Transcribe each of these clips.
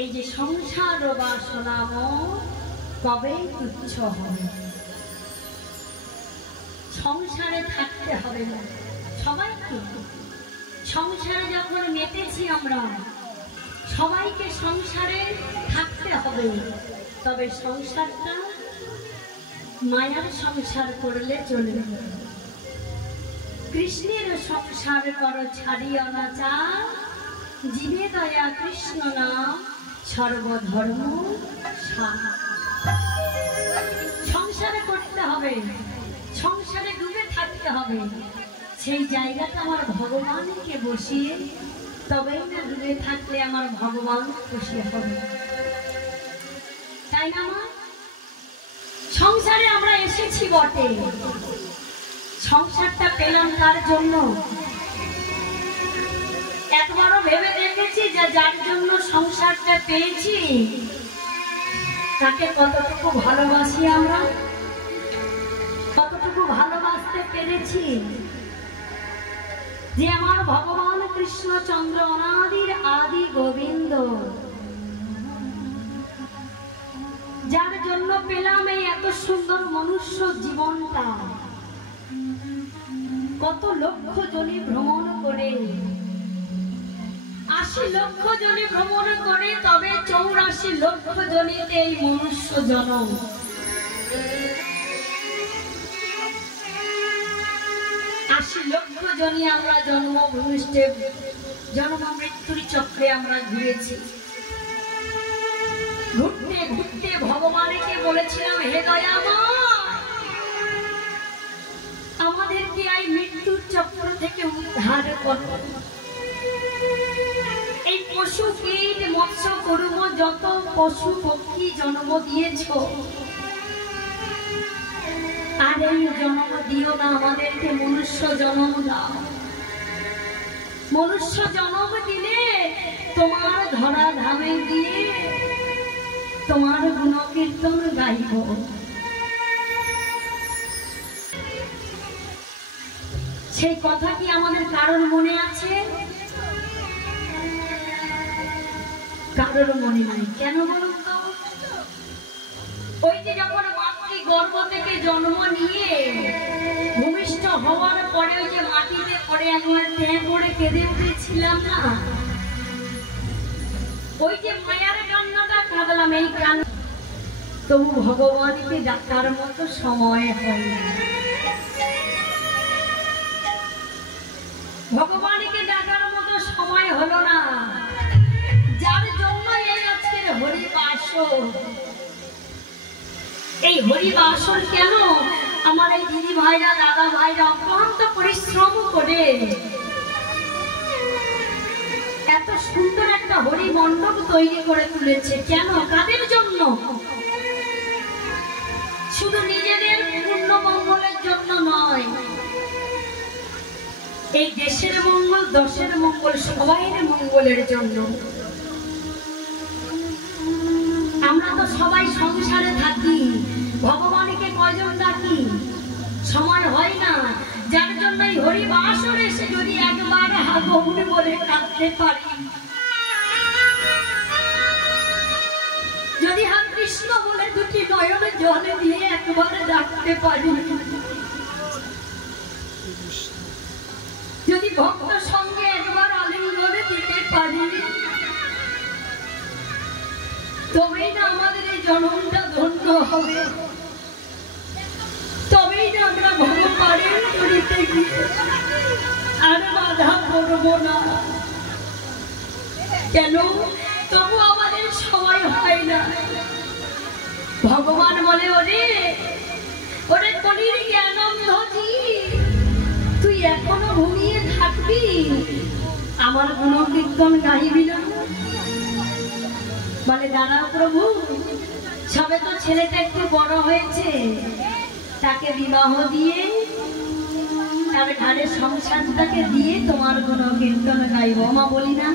এই যে সংসার বাসনাম কবে তুচ্ছ হবে, সংসারে থাকতে হবে না সবাইকে। সংসারে যখন মেতেছি আমরা, সবাইকে সংসারে থাকতে হবে। তবে সংসারটা মায়ার সংসার করলে চলবে না। কৃষ্ণের সংসার করো ছাড়িও না চাল, জীবে দয়া কৃষ্ণ নাম সর্বধর্ম সার। সংসারে করতে হবে, সংসারে ডুবে থাকতে হবে। সেই জায়গাটা আমার ভগবানকে বসিয়ে, তবেই না ডুবে থাকলে আমার ভগবান খুশি হবে, তাই না? আমার সংসারে আমরা এসেছি বটে, সংসারটা পেলাম তার জন্য। একবারও ভেবে দেখেছি যে যার জন্য সংসারটা পেয়েছি তাকে কতটুকু ভালোবাসি আমরা, কতটুকু ভালোবাসতে পেরেছি। যে আমার ভগবান কৃষ্ণচন্দ্র অনাদির আদি গোবিন্দ, যার জন্য পেলাম এই এত সুন্দর মনুষ্য জীবনটা। কত লক্ষ জনি ভ্রমণ করে, ৮০ লক্ষ জনি ভ্রমণ করে, তবে ৮৪ লক্ষ জনিতে এই মনুষ্য জন্ম। ৮০ লক্ষ জনি আমরা জন্ম ভূমিষ্ঠে জন্ম মৃত্যুর চক্রে আমরা ঘুরেছি। ঘুরতে ঘুরতে ভগবানকে বলেছিলাম, হে দয়াময়, আমাদেরকে এই মৃত্যুর চক্র থেকে উদ্ধার করো। এই পশু কীট মৎস্য কুর্ম যত পশু পক্ষী জন্ম দিয়েছ, আর এই জন্ম দিও না, আমাদেরকে মনুষ্য জন্ম দাও। মনুষ্য জন্ম দিলে তোমার ধরা ধামে দিয়ে তোমার গুণকীর্তন গাইব। সেই কথা কি আমাদের কারোর মনে আছে? কারোর মনে নাই। কেন বলুন তো? ওই যে যখন মাতৃ গর্ভ থেকে জন্ম নিয়ে ভূমিষ্ঠ হওয়ার পরে ওই যে মাটিতে পড়ে একবার ট্যাঁ করে কেঁদে উঠেছিলাম না, ওই যে মায়ার কান্নাটা কাঁদলাম, এই কান্না তবু ভগবানকে ডাকার মতো সময় হয়নি। ভগবানকে ডাকার মতো সময় হলো না, যার জন্য এই আজকের হরিবাসর। এই হরিবাসর কেন? আমার এই দিদি ভাইরা দাদা ভাইরা অক্লান্ত পরিশ্রম করে এত সুন্দর একটা হরি মণ্ডপ তৈরি করে তুলেছে। কেন? কাদের জন্য? শুধু নিজেদের পূর্ণ মঙ্গলের জন্য নয়, এই দেশের মঙ্গল, দশের মঙ্গল, সবাইয়ের মঙ্গলের জন্য। আমরা তো সবাই সংসারে থাকি, ভগবানকে কয়জন ডাকি? সময় হয় না। যার জন্য এই হরিবাসর এসে যদি একবার হাগুন বলে কাঁদতে পারি, যদি হাত কৃষ্ণ বলে দুটি নয়নে জলে দিয়ে একবার ডাকতে পারি, যদি ভক্ত সঙ্গে একবার আলিঙ্গনে দিতে পারি, তবেই না আমাদের এই জন্মটা ধন্য হবে, তবেই না আমরা ভগবানের চরিতে গিয়ে আর বাধা করব না। কেন? তবু আমাদের সময় হয় না। ভগবান বলে, ওরে ওরে কলির জ্ঞানন্ধ জীব, তুই এখনো ঘুমিয়ে থাকবি, আমার গুণকীর্তন গাইবি না? বলে, দাঁড়াও প্রভু, সবে তো ছেলেটা একটু বড় হয়েছে, তাকে বিবাহ দিয়ে তার ঘরের সংসারটাকে দিয়ে তোমার গুণকীর্তন গাইব। মা বলি না?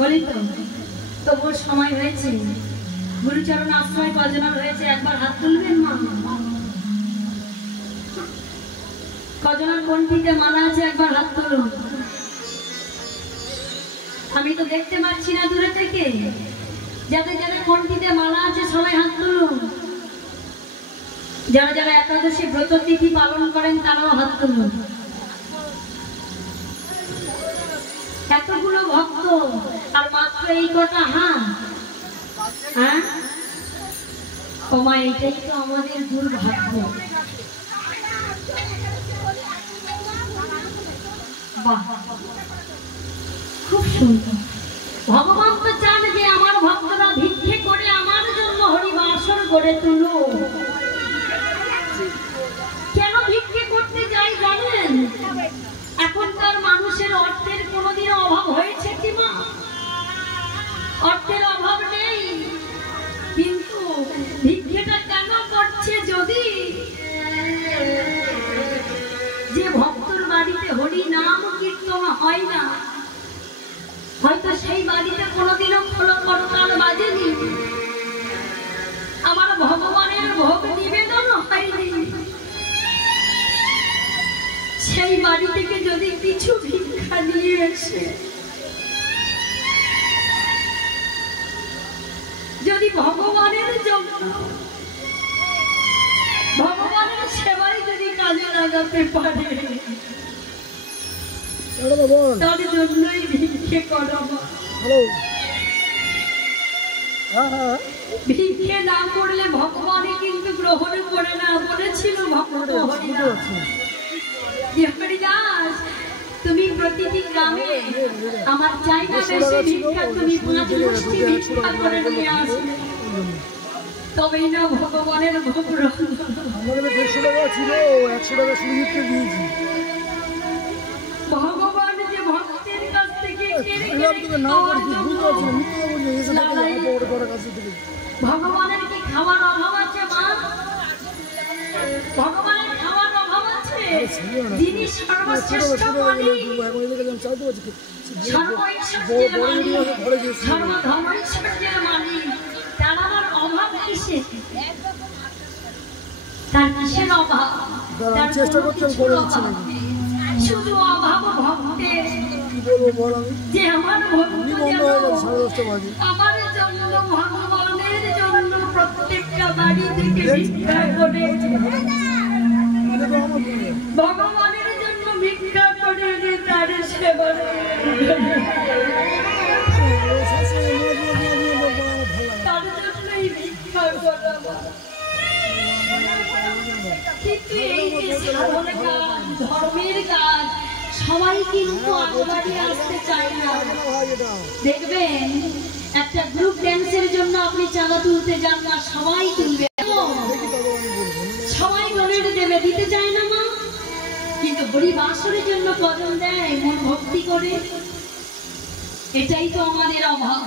বলি তো। তবুও সময় হয়েছে। গুরুচরণ আশ্রয় কজনের হয়েছে? একবার হাত তুলবেন মা। কজনের কণ্ঠিতে মালা আছে? একবার হাত তুলুন। আমি তো দেখতে পাচ্ছি না দূরে থেকে। যাদের যাদের কণ্ঠিতে মালা আছে সবাই হাত তুলুন। যারা যারা একাদশী ব্রত তিথি পালন করেন তারাও হাত তুলুন। এতগুলো ভক্ত আর মাত্র এই কটা হাত। হ্যাঁ ও মা, এটাই তো আমাদের দুর্ভাগ্য। বাহ, খুব সুন্দর। ভগবান তো চান যে আমার ভক্তরা ভিক্ষে করে আমার জন্য হরিবাসর গড়ে তুলো। কেন ভিক্ষে করতে যাই জানেন? এখনকার মানুষের অর্থের কোনোদিনও অভাব হয়েছে কি মা? অর্থের অভাব নেই, কিন্তু ভিক্ষেটা কেন করছে? যদি যে ভক্তর বাড়িতে হরি নাম কীর্তন হয় না, হয়তো সেই বাড়িতে কোনোদিনও করতাল বাজেনি, আমার ভগবানের ভোগ নিবেদন হয়নি, সেই বাড়ি থেকে যদি কিছু ভিক্ষা নিয়ে এসে যদি ভগবানের জন্য, ভগবানের সেবায় যদি কাজে লাগাতে পারে, তার জন্যই ভিক্ষে করো। ভিক্ষে না করলে ভগবানই কিন্তু গ্রহণ করে না। বলেছিল ভগবান হরিদাস, তুমি প্রতিটি গ্রামে আমার চাই না বেশি ভিক্ষা, তুমি 5 মুষ্টি ভিক্ষা করে নিয়ে আসবে, তবেই না ভগবানের ভোগ গ্রহণ। আমাদের 150 টাকা ছিল, 100 টাকা সুবিধা দিয়েছি। ভগবান যে ভক্তের কাছ থেকে ভগবানের কি খাওয়ার অভাব আছে মা? ভগবানের খাওয়ার অভাব আছে? যিনি সর্বশ্রেষ্ঠ মালিক, সর্বধনৈশ্বর্যের মালিক, তার আমার অভাব কিসে? তার কিসের অভাব? চেষ্টা করছেন করে দিচ্ছি না, শুধু অভাব ভক্তের। যে আমার ভক্ত আমার জন্য, ভগবানের জন্য প্রত্যেকটা বাড়ি থেকে ভিক্ষা করে ভগবানের জন্য ভিক্ষা করে তার সেবা তার জন্যই ভিক্ষা করা। কিন্তু এই যে সাধন কাজ, ধর্মের কাজ সবাই কিন্তু আগবাড়ি আসতে চায় না। দেখবেন একটা গ্রুপ ড্যান্সের জন্য আপনি চাঁদা তুলতে যান না, সবাই তুলবে, সবাই ডোনেট দেবে, দিতে চায় না মা। কিন্তু হরি বাসরের জন্য কজন দেয় মন ভক্তি করে? এটাই তো আমাদের অভাব,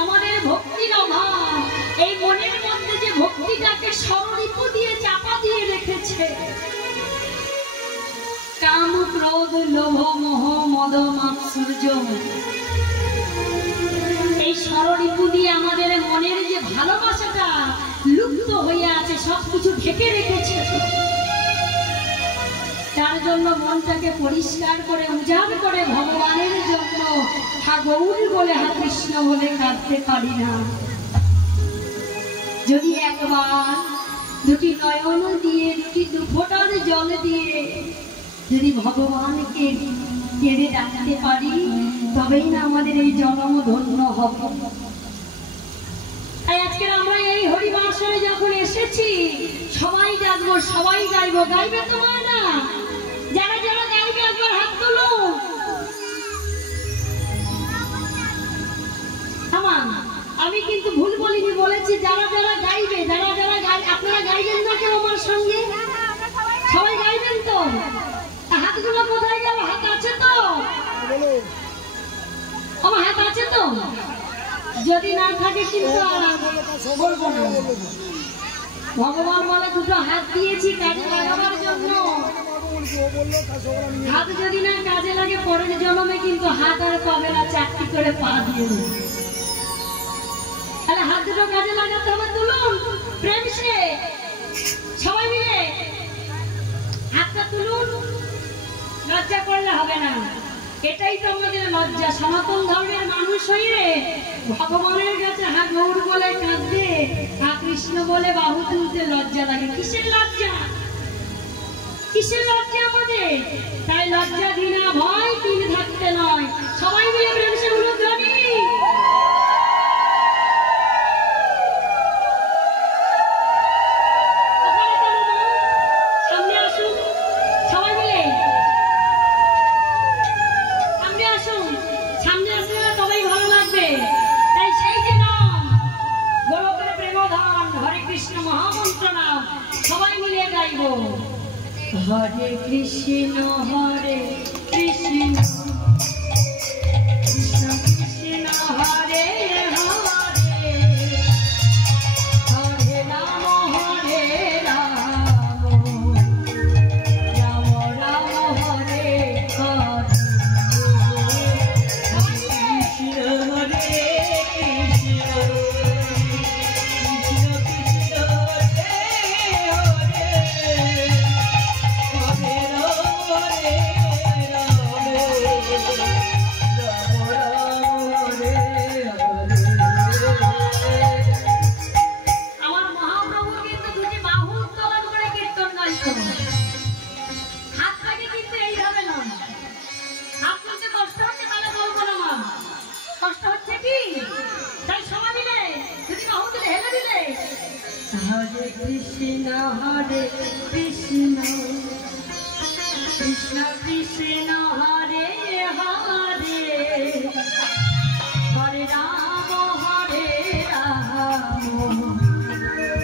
আমাদের ভক্তির অভাব। এই মনের মধ্যে যে ভক্তিটাকে স্বরূপ দিয়ে চাপা দিয়ে রেখেছে, কাম ক্রোধ লোভ মোহ মদ মাৎসর্য, এই স্বরূপ দিয়ে আমাদের মনের যে ভালোবাসাটা লুপ্ত হয়ে আছে, সবকিছু ঢেকে রেখেছে। তার জন্য মনটাকে পরিষ্কার করে উজাড় করে ভগবানের জন্য হা গৌর বলে হা কৃষ্ণ বলে কাঁদতে পারি না। যদি একবার দুটি নয়ন দিয়ে, দুটি দুফোঁটার জল দিয়ে যদি ভগবানকে কেঁদে ডাকতে পারি, তবেই না আমাদের এই জন্ম ধন্য হবে। তাই আজকে আমরা এই হরিবাসরে যখন এসেছি, সবাই ডাকবো, সবাই গাইবো। গাইবে তো না? যারা যারা গাইবে একবার হাত তোলো। আমি কিন্তু ভুল বলিনি, বলেছি যারা যারা গাইবে, যারা যারা আপনারা গাইবেন না কেউ আমার সঙ্গে? সবাই গাইবেন তো? হাতগুলো কোথায় গেল? হাত আছে তো? আমার হাত আছে তো? যদি না থাকে কিন্তু বলবো না। ভগবান বলে দুটো হাত দিয়েছি কাজে লাগাবার জন্য। হাত যদি না কাজে লাগে, পরের জন্মে কিন্তু হাত আর পাবে না, চারটি করে পা দিয়ে দেবে। তাহলে হাত দুটো কাজে লাগাতে হবে। তুলুন প্রেম সে, সবাই মিলে হাতটা তুলুন। লজ্জা করলে হবে না, এটাই তো আমাদের লজ্জা। সনাতন ধর্মের মানুষ হয়ে ভগবানের কাছে হা গৌর বলে কাঁদতে, হা কৃষ্ণ বলে বাহু তুলতে লজ্জা লাগে। কিসের লজ্জা? কিসের লজ্জা আমাদের? তাই লজ্জা ঘৃণা ভয় তিন থাকতে নয়। সবাই মিলে প্রেম সে উলুধ্বনি। হরে কৃষ্ণ হরে কৃষ্ণ কৃষ্ণ কৃষ্ণ হরে হরে, হরে রাম হরে রাম, রাম রাম হরে হরে, কৃষ্ণ হরে কৃষ্ণ কৃষ্ণ কৃষ্ণ হরে কৃষ্ণ হরে কৃষ্ণ কৃষ্ণ কৃষ্ণ হরে হরে, হরে রাম হরে রাম,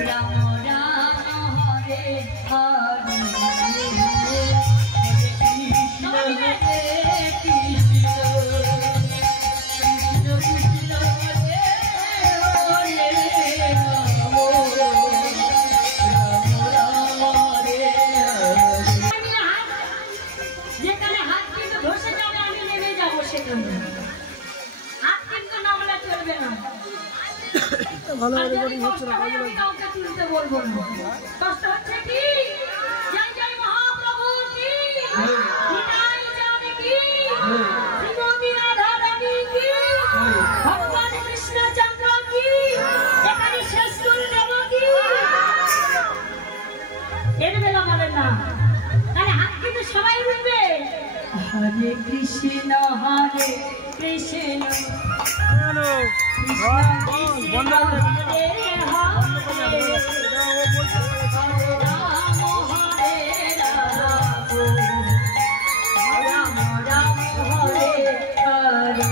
রাম রাম হরে হরে, কৃষ্ণ হরে কৃষ্ণ কৃষ্ণ কৃষ্ণ হরে হরে, বলবো না। কষ্ট হচ্ছে কি? জয় জয় মহাপ্রভু কি, নিতাই জানি কি, শ্রীমতী রাধা রানী কি, ভগবান কৃষ্ণ চন্দ্র কি, এখানে শেষ করে দেব কি। হরে কৃষ্ণ হরে কৃষ্ণ বন্ধ করে হরে রাম হরে রাম রাম রাম হরে হরে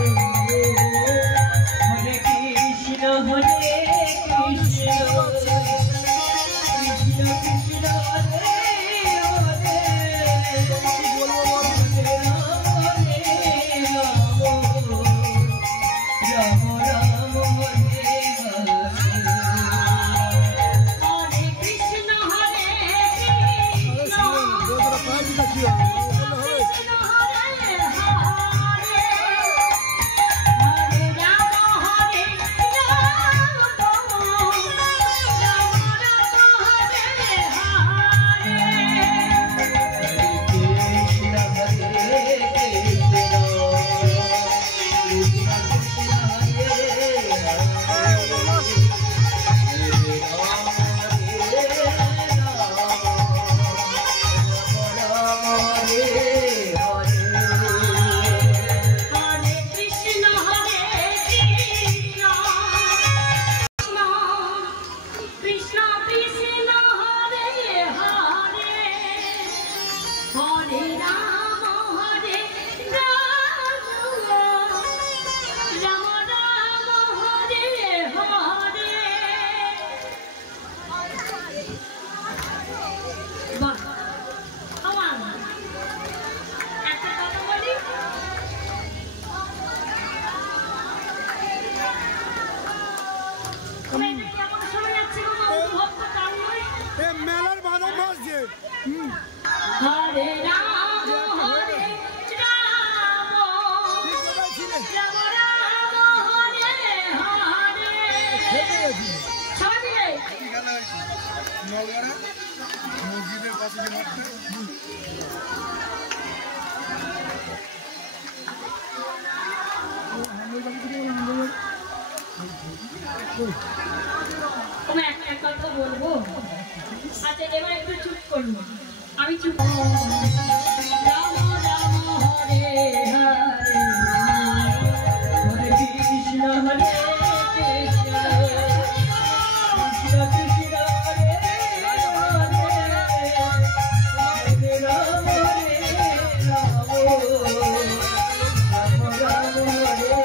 সবাই মিলে মসজিদের পাশে যে মাঠটা তোমায় একটা কথা বলবো। আচ্ছা এবার একটু চুপ করুন, আমি চুপ। রাম রাম হরে হরে হরে কৃষ্ণ হরে কৃষ্ণ কৃষ্ণ কৃষ্ণ হরে হরে রাম হরে রাম রাম রাম হরে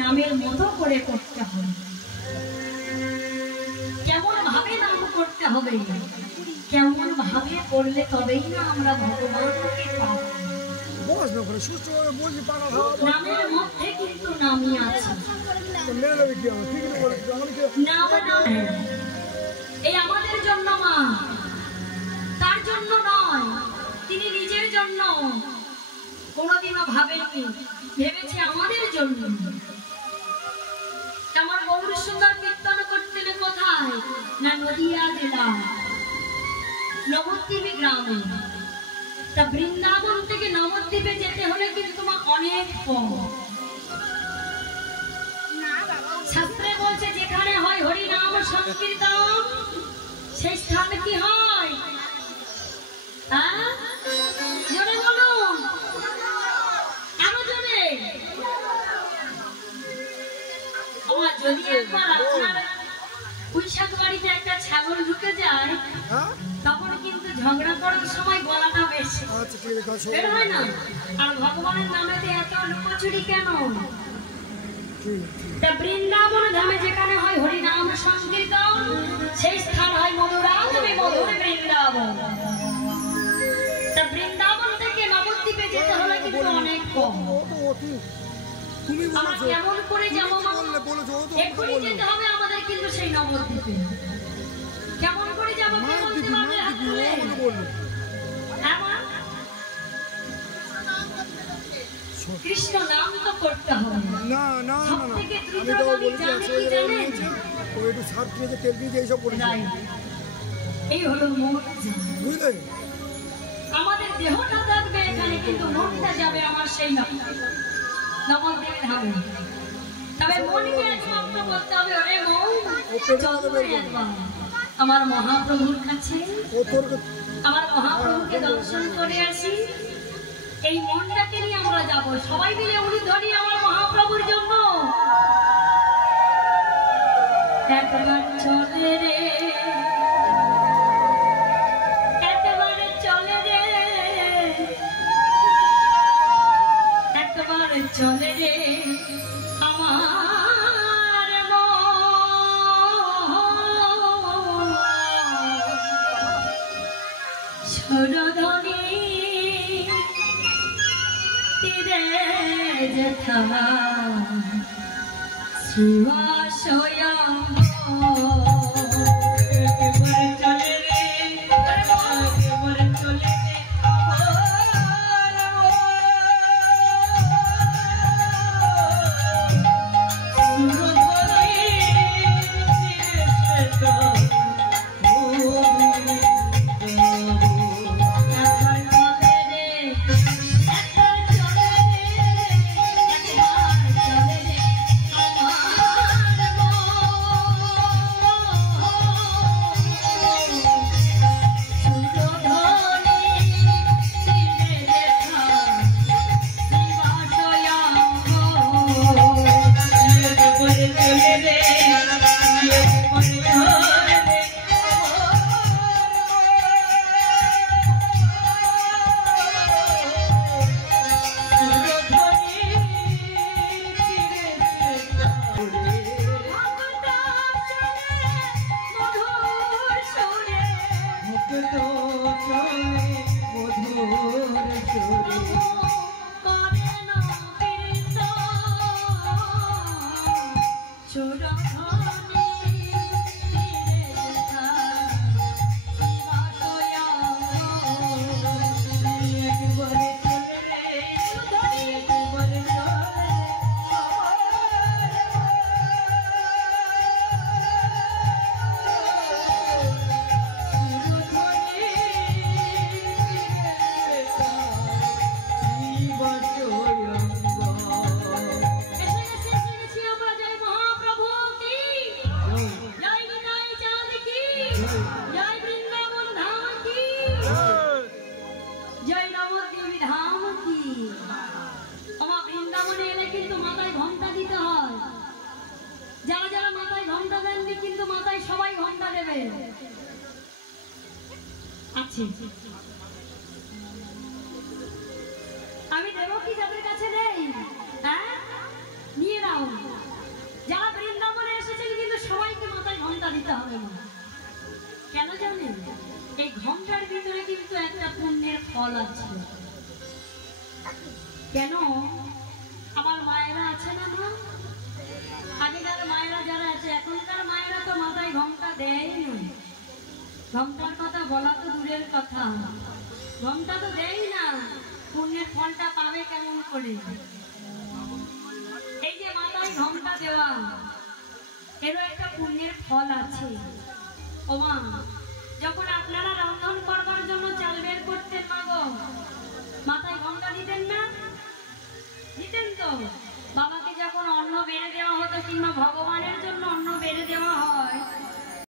নামের মতো করে করতে হবে, কেমন ভাবে নাম করতে হবে, কেমন ভাবে করলে তবেই না আমরা ভগবানকে পাবো। নামের মধ্যে কিন্তু নামই আছে। নাম নাম এই আমাদের জন্য মা, তার জন্য নয়, তিনি নিজের জন্য কোনোদিনও ভাবেননি, ভেবেছে আমাদের জন্য। আমার গৌর সুন্দর কীর্তন করতেন কোথায় না নদিয়া জেলা নবদ্বীপে গ্রামে। তা বৃন্দাবন থেকে নবদ্বীপে যেতে হলে কিন্তু মা অনেক পথ। শাস্ত্রে বলছে যেখানে হয় হরিনাম সংকীর্তন সেই স্থানে কি হয়? জোরে বলুন, আরো জোরে। যদি একবার আপনার পুঁইশাক বাড়িতে একটা ছাগল ঢুকে যায় তখন কিন্তু ঝগড়া করার সময় গলাটা বেশি বের হয় না। আর ভগবানের নামেতে এত লুকোচুরি কেন? বৃন্দাবন ধামে যেখানে হয় হরিনাম সংকীর্তন সেই স্থান হয় মধুরাজমে মধুর বৃন্দাবন। তা বৃন্দাবন থেকে নবদ্বীপে যেতে হলে কিন্তু অনেক কম। আমরা কেমন করে যাবো? এক্ষুনি যেতে হবে আমাদের কিন্তু সেই নবদ্বীপে। কেমন করে যাবো? কৃষ্ণ নাম তো করতে হবে। না না না না, সবথেকে দ্রুত আমি তো গামী বলেছি জানে 100 কি টাকা জানেন? নিয়েছে, ও একটু সার দিয়েছে, তেল দিয়েছে, এইসব করেছে, রাইট। এই হলো মন। বুঝলেন? আমাদের দেহটা থাকবে এখানে, কিন্তু মনটা যাবে আমার সেই নবদ্বীপের ধামে। তবে মনকে একমাত্র বলতে হবে, ওরে মন চল রে একবার আমার মহাপ্রভুর কাছে, ও তোর আমার মহাপ্রভুকে দর্শন করে আসি। এই মনটাকে নিয়ে আমরা যাব, সবাই মিলে উনি ধরি আমার মহাপ্রভুর জন্য। একবার চলে রে, একবার চলে রে, একবার চলে রে আমার মন। সুরধনী তীরে যেথা শিবাশয়া একবার চলে রে, একবার চলে রে আমার সুরধনী তীরে যেথা আমি দেব কি যাদের কাছে নেই? হ্যাঁ, নিয়ে নাও। যারা বৃন্দাবনে এসেছেন কিন্তু সবাইকে মাথায় ঘন্টা দিতে হবে না। কেন জানেন? এই ঘন্টার ভিতরে কিন্তু একটা পুণ্যের ফল আছে। কেন? আমার মায়েরা আছে না মা, আগেকার মায়েরা যারা আছে, এখনকার মায়েরা তো মাথায় ঘন্টা দেয় না। ঘন্টার কথা বলা তো দূরের কথা, ঘন্টা তো দেয় না, পুণ্যের ফলটা পাবে কেমন করে? এই যে মাথায় ঘন্টা দেওয়া, এরও একটা পুণ্যের ফল আছে। ও মা, যখন আপনারা রন্ধন করবার জন্য চাল বের করতেন মা গো, মাথায় ঘন্টা দিতেন না? দিতেন তো। বাবাকে যখন অন্ন বেড়ে দেওয়া হতো কিংবা ভগবান